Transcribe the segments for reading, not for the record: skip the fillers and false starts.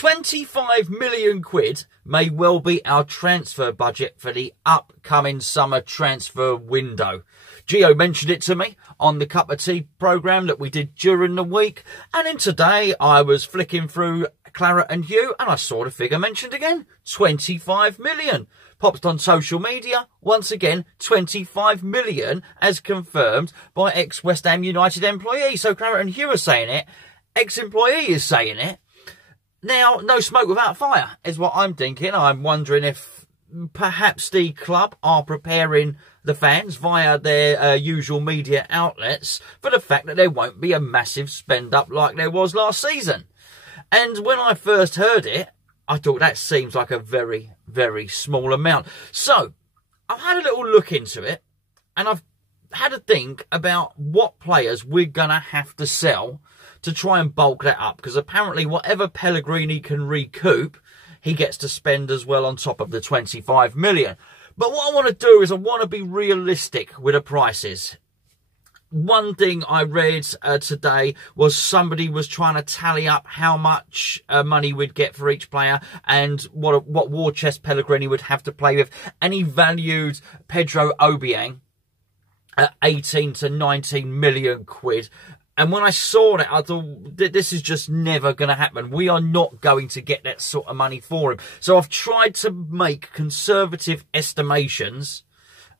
£25 million may well be our transfer budget for the upcoming summer transfer window. Gio mentioned it to me on the Cup of Tea programme that we did during the week. And then today I was flicking through Claret and Hugh and I saw the figure mentioned again. 25 million. Popped on social media. Once again, 25 million as confirmed by ex-West Ham United employee. So Claret and Hugh are saying it. Ex-employee is saying it. Now, no smoke without fire is what I'm thinking. I'm wondering if perhaps the club are preparing the fans via their usual media outlets for the fact that there won't be a massive spend up like there was last season. And when I first heard it, I thought that seems like a very, very small amount. So I've had a little look into it and I've had a think about what players we're going to have to sell to try and bulk that up, because apparently whatever Pellegrini can recoup, he gets to spend as well on top of the 25 million. But what I want to do is I want to be realistic with the prices. One thing I read today was somebody was trying to tally up how much money we'd get for each player and what war chest Pellegrini would have to play with. And he valued Pedro Obiang at 18 to 19 million quid. And when I saw that, I thought, this is just never going to happen. We are not going to get that sort of money for him. So I've tried to make conservative estimations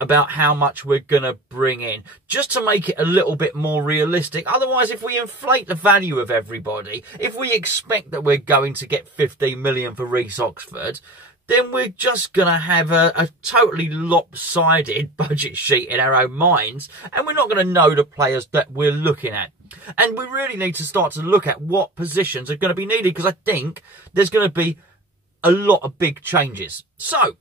about how much we're going to bring in, just to make it a little bit more realistic. Otherwise, if we inflate the value of everybody, if we expect that we're going to get 15 million for Reece Oxford, then we're just going to have a totally lopsided budget sheet in our own minds, and we're not going to know the players that we're looking at. And we really need to start to look at what positions are going to be needed, because I think there's going to be a lot of big changes. So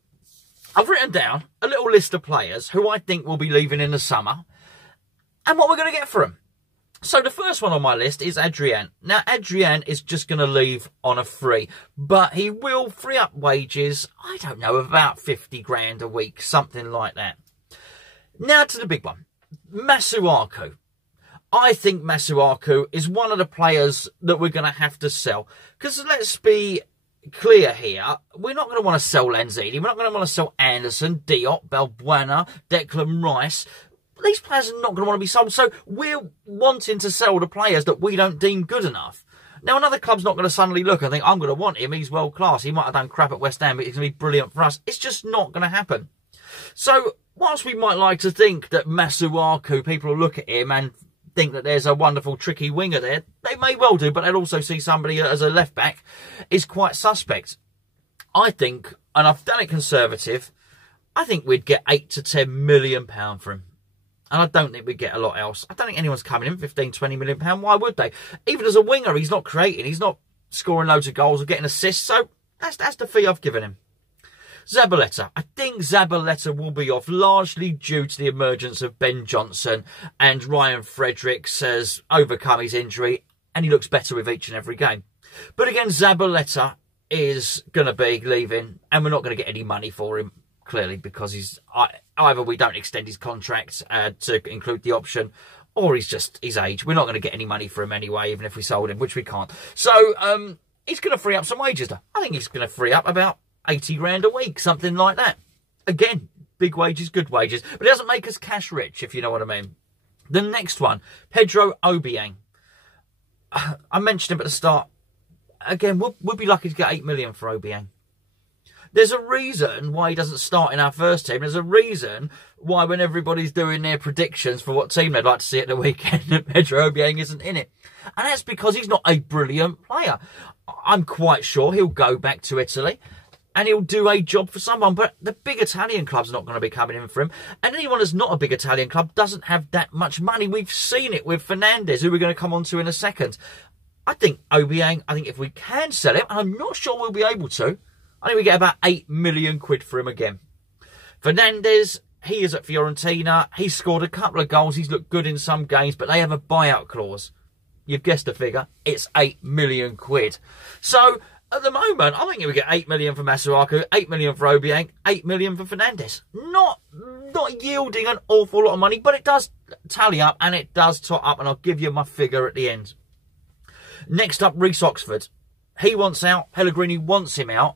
I've written down a little list of players who I think will be leaving in the summer and what we're going to get for them. So the first one on my list is Adrian. Now, Adrian is just going to leave on a free, but he will free up wages, I don't know, about 50 grand a week, something like that. Now to the big one, Masuaku. I think Masuaku is one of the players that we're going to have to sell, because let's be clear here, we're not going to want to sell Lanzini, we're not going to want to sell Anderson, Diop, Balbuena, Declan Rice. These players are not going to want to be sold, so we're wanting to sell the players that we don't deem good enough. Now, another club's not going to suddenly look and think, I'm going to want him, he's world class, he might have done crap at West Ham, but he's going to be brilliant for us. It's just not going to happen. So, whilst we might like to think that Masuaku, people will look at him and think that there's a wonderful, tricky winger there, they may well do, but they'll also see somebody as a left-back is quite suspect. I think, and I've done it conservative, I think we'd get £8 to £10 million for him. And I don't think we'd get a lot else. I don't think anyone's coming in £15, £20 million. Why would they? Even as a winger, he's not creating. He's not scoring loads of goals or getting assists. So that's the fee I've given him. Zabaleta. I think Zabaleta will be off largely due to the emergence of Ben Johnson, and Ryan Fredericks has overcome his injury and he looks better with each and every game. But again, Zabaleta is going to be leaving and we're not going to get any money for him, clearly, because he's either we don't extend his contract to include the option, or he's just his age. We're not going to get any money for him anyway, even if we sold him, which we can't. So he's going to free up some wages, though. I think he's going to free up about 80 grand a week, something like that. Again, big wages, good wages, but it doesn't make us cash rich, if you know what I mean. The next one, Pedro Obiang. I mentioned him at the start. Again, we'll be lucky to get 8 million for Obiang. There's a reason why he doesn't start in our first team. There's a reason why when everybody's doing their predictions for what team they'd like to see at the weekend, that Pedro Obiang isn't in it. And that's because he's not a brilliant player. I'm quite sure he'll go back to Italy and he'll do a job for someone. But the big Italian club's not going to be coming in for him. And anyone that's not a big Italian club doesn't have that much money. We've seen it with Fernandes, who we're going to come on to in a second. I think Obiang, if we can sell him, and I'm not sure we'll be able to, I think we get about 8 million quid for him again. Fernandes, he is at Fiorentina. He's scored a couple of goals. He's looked good in some games, but they have a buyout clause. You've guessed the figure. It's 8 million quid. So, at the moment, I think we get 8 million for Masuaku, 8 million for Obiang, 8 million for Fernandes. Not yielding an awful lot of money, but it does tally up and it does tot up, and I'll give you my figure at the end. Next up, Reece Oxford. He wants out. Pellegrini wants him out.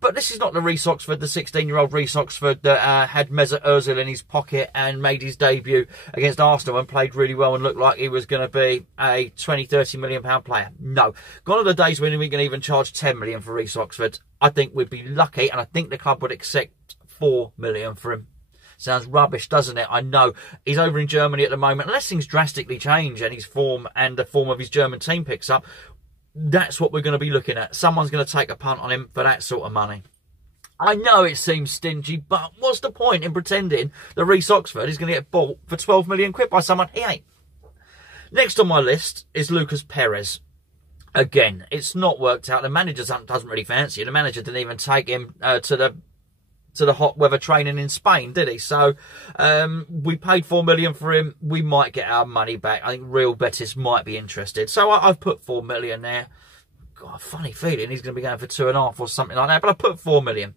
But this is not the Reece Oxford, the 16-year-old Reece Oxford that had Mesut Ozil in his pocket and made his debut against Arsenal and played really well and looked like he was going to be a 20, 30 million pound player. No. Gone are the days when we can even charge 10 million for Reece Oxford. I think we'd be lucky, and I think the club would accept 4 million for him. Sounds rubbish, doesn't it? I know. He's over in Germany at the moment. Unless things drastically change and his form and the form of his German team picks up, that's what we're going to be looking at. Someone's going to take a punt on him for that sort of money. I know it seems stingy, but what's the point in pretending that Reece Oxford is going to get bought for 12 million quid by someone he ain't? Next on my list is Lucas Perez. Again, it's not worked out. The manager doesn't really fancy it. The manager didn't even take him to the hot weather training in Spain, did he? So we paid 4 million for him. We might get our money back. I think Real Betis might be interested. So I've put 4 million there. Got a funny feeling he's going to be going for 2.5 or something like that. But I put 4 million.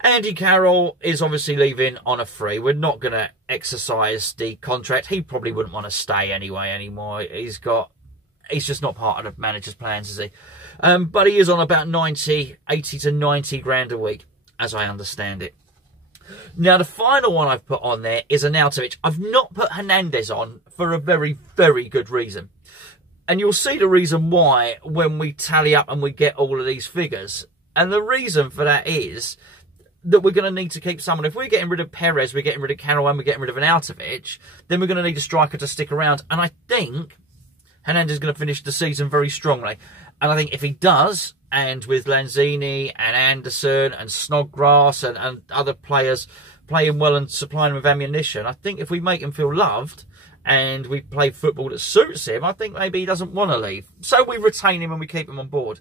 Andy Carroll is obviously leaving on a free. We're not going to exercise the contract. He probably wouldn't want to stay anyway anymore. He's just not part of the manager's plans, is he? But he is on about 80 to 90 grand a week, as I understand it. Now, the final one I've put on there is Arnautovic. I've not put Hernandez on for a very, very good reason. And you'll see the reason why when we tally up and we get all of these figures. And the reason for that is that we're going to need to keep someone. If we're getting rid of Perez, we're getting rid of Carroll, and we're getting rid of Arnautovic, then we're going to need a striker to stick around. And I think Hernandez is going to finish the season very strongly. And I think if he does, and with Lanzini and Anderson and Snodgrass and other players playing well and supplying him with ammunition, I think if we make him feel loved and we play football that suits him, I think maybe he doesn't want to leave. So we retain him and we keep him on board.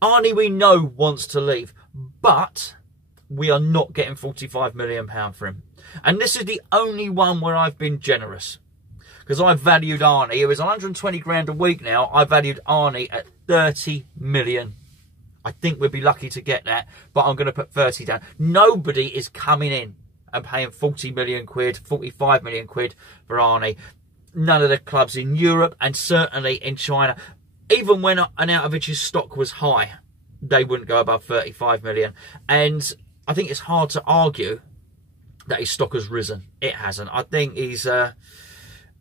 Arnie, we know, wants to leave, but we are not getting £45 million for him. And this is the only one where I've been generous. Because I valued Arnie. It was 120 grand a week now. I valued Arnie at 30 million. I think we'd be lucky to get that. But I'm going to put 30 down. Nobody is coming in and paying 40 million quid, 45 million quid for Arnie. None of the clubs in Europe and certainly in China. Even when Arnautovic's stock was high, they wouldn't go above 35 million. And I think it's hard to argue that his stock has risen. It hasn't. I think he's...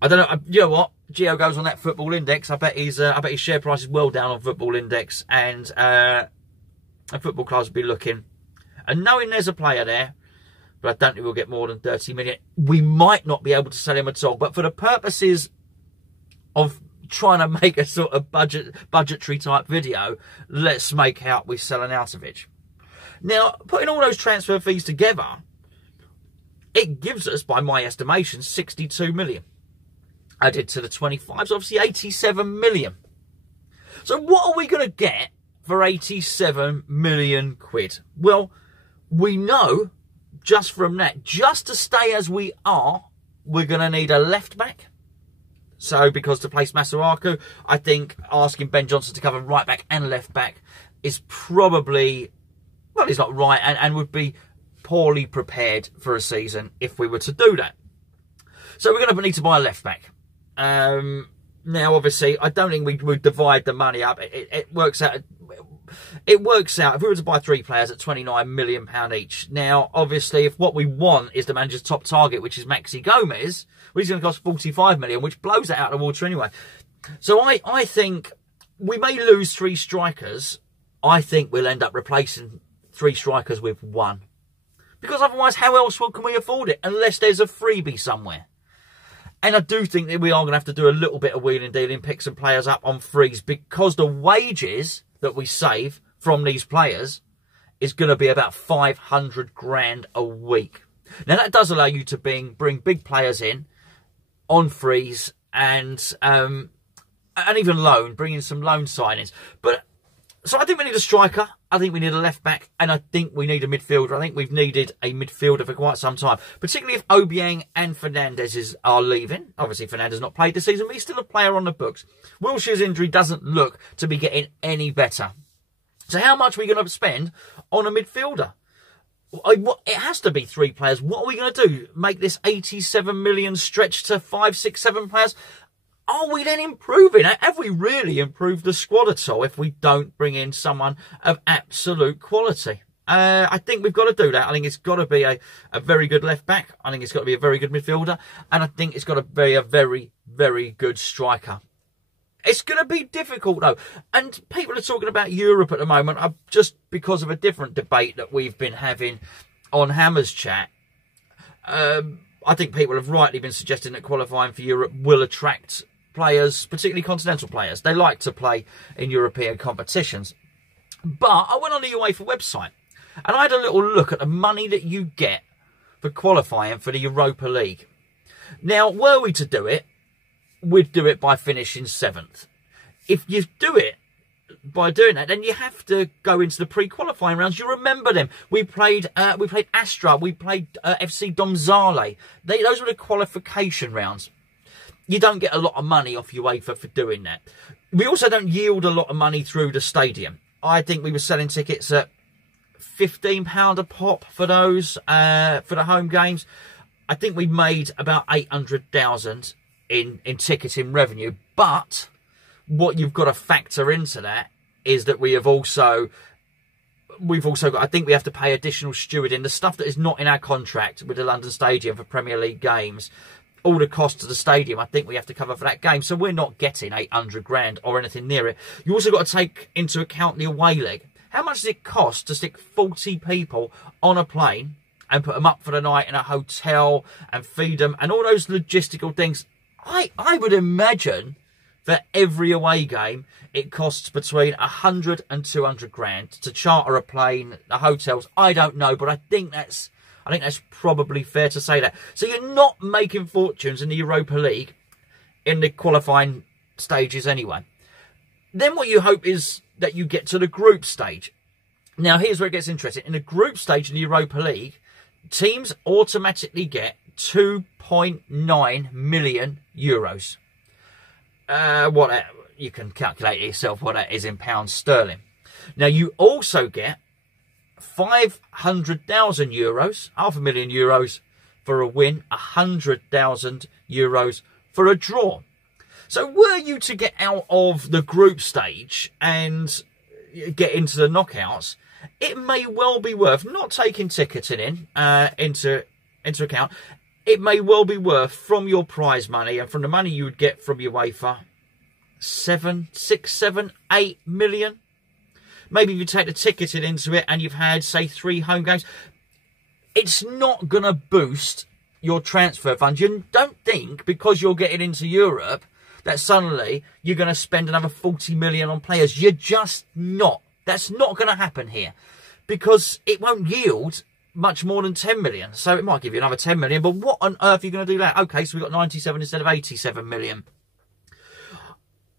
I don't know. You know what? Gio goes on that football index. I bet his share price is well down on football index, and football clubs will be looking. And knowing there's a player there, but I don't think we'll get more than 30 million. We might not be able to sell him at all. But for the purposes of trying to make a sort of budgetary type video, let's make out we sell Arnautovic. Now, putting all those transfer fees together, it gives us, by my estimation, 62 million. Added to the 25s, obviously 87 million. So what are we going to get for 87 million quid? Well, we know just from that, just to stay as we are, we're going to need a left back. So because to place Masuaku, I think asking Ben Johnson to cover right back and left back is probably, well, it's not right and would be poorly prepared for a season if we were to do that. So we're going to need to buy a left back. Now, obviously, I don't think we would divide the money up. It works out. It works out if we were to buy 3 players at £29 million each. Now, obviously, if what we want is the manager's top target, which is Maxi Gomez, well, he's going to cost 45 million, which blows that out of the water anyway. So I think we may lose 3 strikers. I think we'll end up replacing 3 strikers with 1. Because otherwise, how else can we afford it? Unless there's a freebie somewhere. And I do think that we are going to have to do a little bit of wheeling and dealing, pick some players up on frees, because the wages that we save from these players is going to be about 500 grand a week. Now, that does allow you to bring big players in on frees and even bring in some loan signings. But so I think we need a striker. I think we need a left back, and I think we need a midfielder. I think we've needed a midfielder for quite some time, particularly if Obiang and Fernandez are leaving. Obviously, Fernandez not played this season, but he's still a player on the books. Wilshire's injury doesn't look to be getting any better. So how much are we going to spend on a midfielder? It has to be 3 players. What are we going to do? Make this 87 million stretch to 5, 6, 7 players? are we then improving? Have we really improved the squad at all if we don't bring in someone of absolute quality? I think we've got to do that. I think it's got to be a very good left back. I think it's got to be a very good midfielder. And I think it's got to be a very, very good striker. It's going to be difficult, though. And people are talking about Europe at the moment just because of a different debate that we've been having on Hammers Chat. I think people have rightly been suggesting that qualifying for Europe will attract players, particularly continental players. They like to play in European competitions. But I went on the UEFA website and I had a little look at the money that you get for qualifying for the Europa League. Now, were we to do it, we'd do it by finishing 7th. If you do it by doing that, then you have to go into the pre-qualifying rounds. You remember them. We played Astra, we played FC Domzale. Those were the qualification rounds. You don't get a lot of money off UEFA for doing that. We also don't yield a lot of money through the stadium. I think we were selling tickets at £15 a pop for those, for the home games. I think we made about 800,000 in ticketing revenue. But what you've got to factor into that is that we've also got, I think we have to pay additional stewarding, the stuff that is not in our contract with the London Stadium for Premier League games. All the costs of the stadium, I think we have to cover for that game. So we're not getting 800 grand or anything near it. You also got to take into account the away leg. How much does it cost to stick 40 people on a plane and put them up for the night in a hotel and feed them and all those logistical things? I would imagine for every away game, it costs between 100 and 200 grand to charter a plane, the hotels. I don't know, but I think that's probably fair to say that. So you're not making fortunes in the Europa League in the qualifying stages anyway. Then what you hope is that you get to the group stage. Now, here's where it gets interesting. In the group stage in the Europa League, teams automatically get 2.9 million euros. You can calculate it yourself what that is in pounds sterling. Now, you also get 500,000 euros, €500,000 for a win, 100,000 euros for a draw. So were you to get out of the group stage and get into the knockouts, it may well be worth, not taking ticketing into account, it may well be worth from your prize money and from the money you would get from UEFA, 6, 7, 8 million. Maybe if you take the ticketing into it and you've had, say, 3 home games, it's not going to boost your transfer fund. You don't think because you're getting into Europe that suddenly you're going to spend another 40 million on players. You're just not. That's not going to happen here because it won't yield much more than 10 million. So it might give you another 10 million, but what on earth are you going to do that? Okay, so we've got 97 instead of 87 million.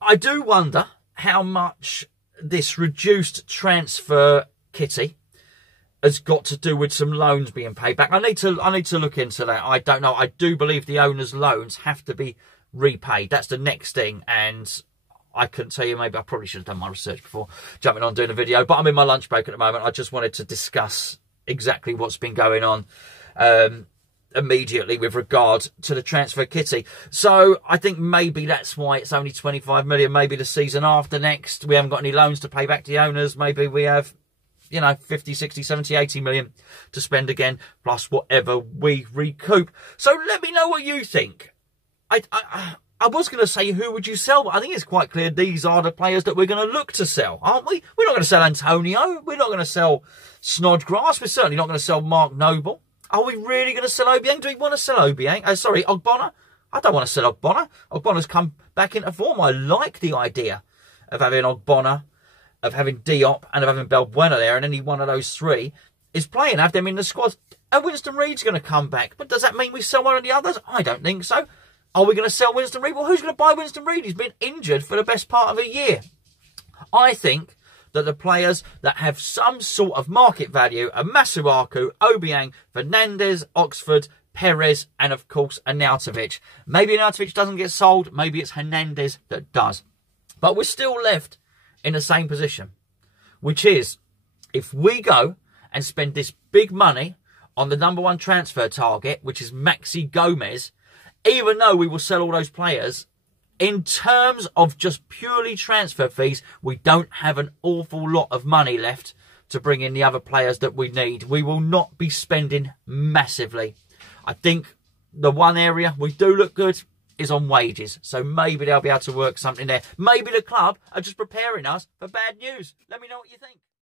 I do wonder how much this reduced transfer kitty has got to do with some loans being paid back. I need to look into that. I don't know. I do believe the owners' loans have to be repaid. That's the next thing, and I couldn't tell you. Maybe I probably should have done my research before jumping on doing a video, but I'm in my lunch break at the moment. I just wanted to discuss exactly what's been going on immediately with regard to the transfer kitty. So I think maybe that's why it's only 25 million. Maybe the season after next, we haven't got any loans to pay back to the owners. Maybe we have, 50, 60, 70, 80 million to spend again, plus whatever we recoup. So let me know what you think. I was going to say, who would you sell? But I think it's quite clear these are the players that we're going to look to sell, aren't we? We're not going to sell Antonio. We're not going to sell Snodgrass. We're certainly not going to sell Mark Noble. Are we really going to sell Obiang? Do we want to sell Obiang? Ogbonna? I don't want to sell Ogbonna. Ogbonna's come back into form. I like the idea of having Ogbonna, of having Diop, and of having Balbuena there, and any one of those three is playing. Have them in the squad. And Winston Reid's going to come back. But does that mean we sell one of the others? I don't think so. Are we going to sell Winston Reid? Well, who's going to buy Winston Reid? He's been injured for the best part of a year. I think that the players that have some sort of market value are Masuaku, Obiang, Fernandez, Oxford, Perez, and of course, Arnautovic. Maybe Arnautovic doesn't get sold. Maybe it's Hernandez that does. But we're still left in the same position, which is if we go and spend this big money on the #1 transfer target, which is Maxi Gomez, even though we will sell all those players, In terms of just purely transfer fees, we don't have an awful lot of money left to bring in the other players that we need. We will not be spending massively. I think the one area we do look good is on wages. So maybe they'll be able to work something there. Maybe the club are just preparing us for bad news. Let me know what you think.